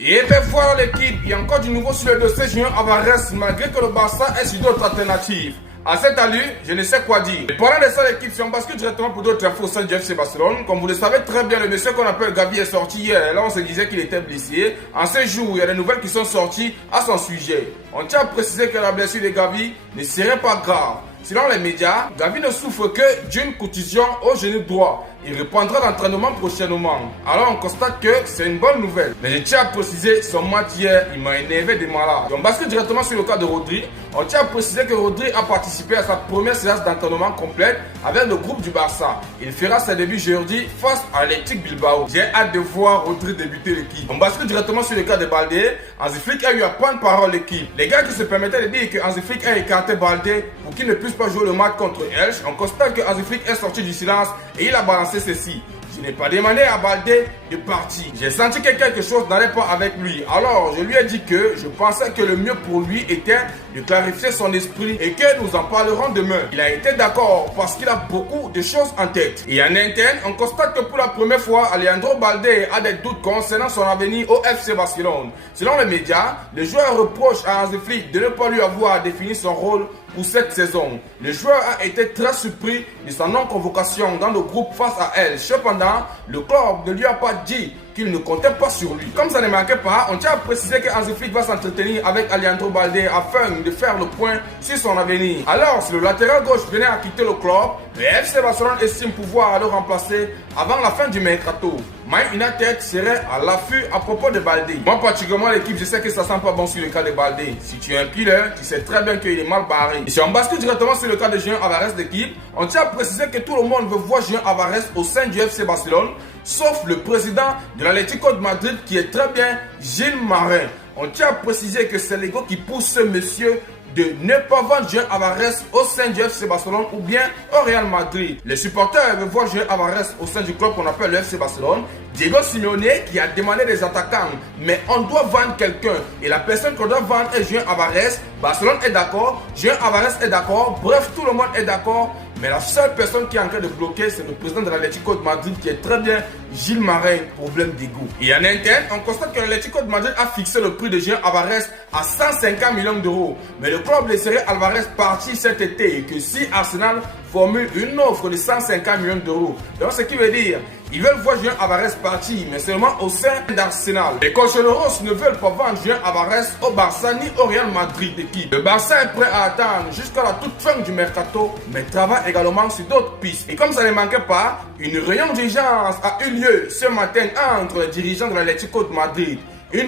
Et bien voilà l'équipe, il y a encore du nouveau sur le dossier Julian Alvarez malgré que le Barça est sur d'autres alternatives. À cette allure, je ne sais quoi dire. Et parlant de ça, l'équipe, si on bascule directement pour d'autres infos au sein du FC Barcelone, comme vous le savez très bien, le monsieur qu'on appelle Gavi est sorti hier. Là, on se disait qu'il était blessé. En ce jour, il y a des nouvelles qui sont sorties à son sujet. On tient à préciser que la blessure de Gavi ne serait pas grave. Selon les médias, Gavi ne souffre que d'une contusion au genou droit. Il reprendra l'entraînement prochainement. Alors on constate que c'est une bonne nouvelle. Mais je tiens à préciser, son match hier, il m'a énervé de malade. On bascule directement sur le cas de Rodri. On tient à préciser que Rodri a participé à sa première séance d'entraînement complète avec le groupe du Barça. Il fera ses débuts jeudi face à l'Athletic Bilbao. J'ai hâte de voir Rodri débuter l'équipe. On bascule directement sur le cas de Baldé. Hansi Flick a eu à prendre parole l'équipe. Les gars qui se permettaient de dire que Hansi Flick a écarté Baldé pour qu'il ne puisse pas jouer le match contre Elche. On constate que Hansi Flick est sorti du silence et il a balancé ceci. Je n'ai pas demandé à Baldé de partir. J'ai senti que quelque chose n'allait pas avec lui. Alors je lui ai dit que je pensais que le mieux pour lui était de clarifier son esprit et que nous en parlerons demain. Il a été d'accord parce qu'il a beaucoup de choses en tête. Et en interne, on constate que pour la première fois, Alejandro Baldé a des doutes concernant son avenir au FC Barcelone. Selon les médias, le joueur reproche à Hansi Flick de ne pas lui avoir défini son rôle pour cette saison. Le joueur a été très surpris de sa non-convocation dans le groupe face à elle. Cependant, le club ne lui a pas dit qu'il ne comptait pas sur lui. Comme ça ne manquait pas, on tient à préciser que Hansi Flick va s'entretenir avec Alejandro Baldé afin de faire le point sur son avenir. Alors, si le latéral gauche venait à quitter le club, le FC Barcelone estime pouvoir le remplacer avant la fin du mercato. Man United serait à l'affût à propos de Baldé. Moi particulièrement l'équipe, je sais que ça sent pas bon sur le cas de Baldé. Si tu es un killer, tu sais très bien qu'il est mal barré. Et si on bascule directement sur le cas de Julian Alvarez d'équipe, on tient à préciser que tout le monde veut voir Julian Alvarez au sein du FC Barcelone, sauf le président de l'Atlético de Madrid qui est très bien Gilles Marin. On tient à préciser que c'est l'ego qui pousse ce monsieur de ne pas vendre Julian Alvarez au sein du FC Barcelone ou bien au Real Madrid. Les supporters veulent voir Julian Alvarez au sein du club qu'on appelle le FC Barcelone. Diego Simeone qui a demandé des attaquants, mais on doit vendre quelqu'un. Et la personne qu'on doit vendre est Julian Alvarez. Barcelone est d'accord, Julian Alvarez est d'accord, bref, tout le monde est d'accord. Mais la seule personne qui est en train de bloquer, c'est le président de l'Atlético de Madrid qui est très bien Gilles Marin, problème d'ego. Et en interne, on constate que l'Atlético de Madrid a fixé le prix de Julian Alvarez à 150 millions d'euros. Mais le club laisserait Alvarez partir cet été et que si Arsenal formule une offre de 150 millions d'euros. Donc ce qui veut dire, ils veulent voir Julian Alvarez partir, mais seulement au sein d'Arsenal. Les cochoneros ne veulent pas vendre Julian Alvarez au Barça ni au Real Madrid d'équipe. Le Barça est prêt à attendre jusqu'à la toute fin du mercato, mais travaille également sur d'autres pistes. Et comme ça ne manquait pas, une réunion d'urgence a eu lieu ce matin entre les dirigeants de l'Atlético de Madrid